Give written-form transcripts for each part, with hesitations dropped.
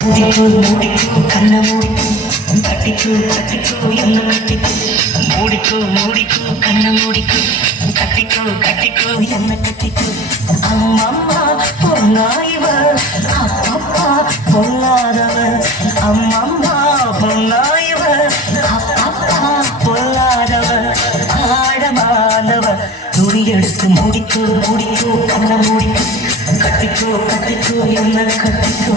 மூடிக்கோ மூடிக்கோ கண்ண மூடிக்கோ கட்டிக்கோ கட்டிக்கோ என்ன கட்டிக்கோ மூடிக்கோ மூடிக்கோ கண்ண மூடிக்கோ கட்டிக்கோ கட்டிக்கோ என்ன கட்டிக்கோ அம்மம்மா பொன்னாயிவ அப்பப்பா பொல்லாதவ அம்மம்மா பொன்னாயிவ அப்பப்பா பொல்லாதவ ஆழமானவ துணி எடுத்து மூடிக்கோ மூடிக்கோ கண்ண மூடிக்கோ கட்டிக்கோ கட்டிக்கோ என்ன கட்டிக்கோ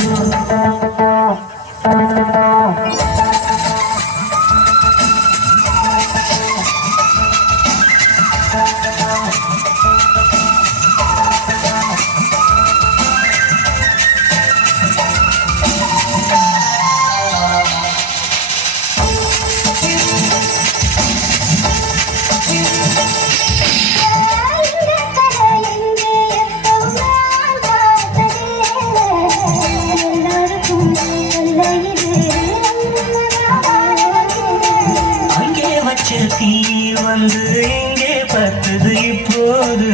தீ வந்து எங்கே பத்தது இப்போது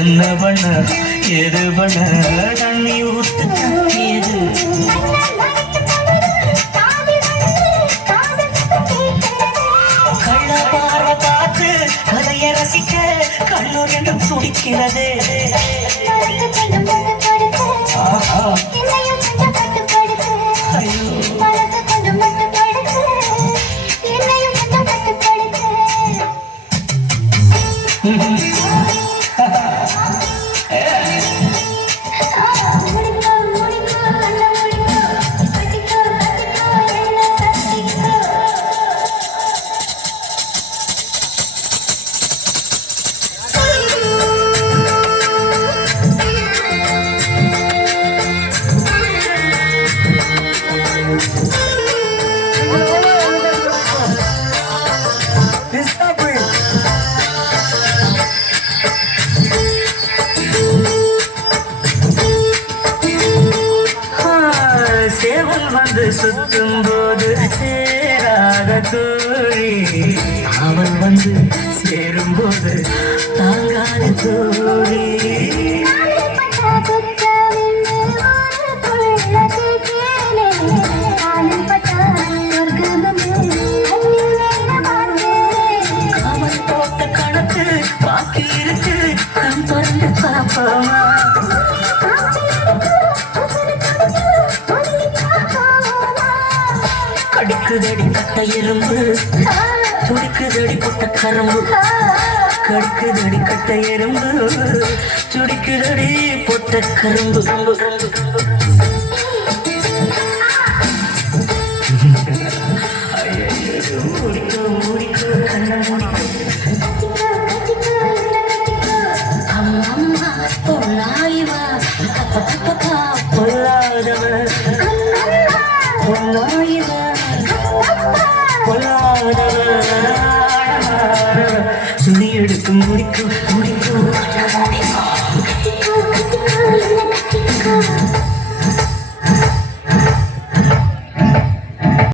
என்ன பண்ண எது பண்ண தண்ணி ஊத்து தப்பியது கள்ள பார்வை பார்த்து கதையை ரசிக்க கல்லூர் என்றும் துடிக்கிறது சேவல் வந்து சுத்தும் போது சேராத தோழி அவள் வந்து சேரும் போது தாங்காத தோழி அவன் போட்ட கணக்கு பாக்கி இருக்கு கண் திறந்து பார்ப்போமா கடிக்குதடி கட்ட எறும்பு துடிக்குதடி புட்ட கரும்பு கடிக்குதடி கட்ட எறும்பு துடிக்குதடி புட்ட கரும்பு மூடிக்கோ மூடிக்கோ கண்ண மூடிக்கோ அம்மம்மா பொன்னாயிவா அப்பப்பா பொல்லாதவ பொன்னாயிவா துணி எடுத்து முடிக்கும்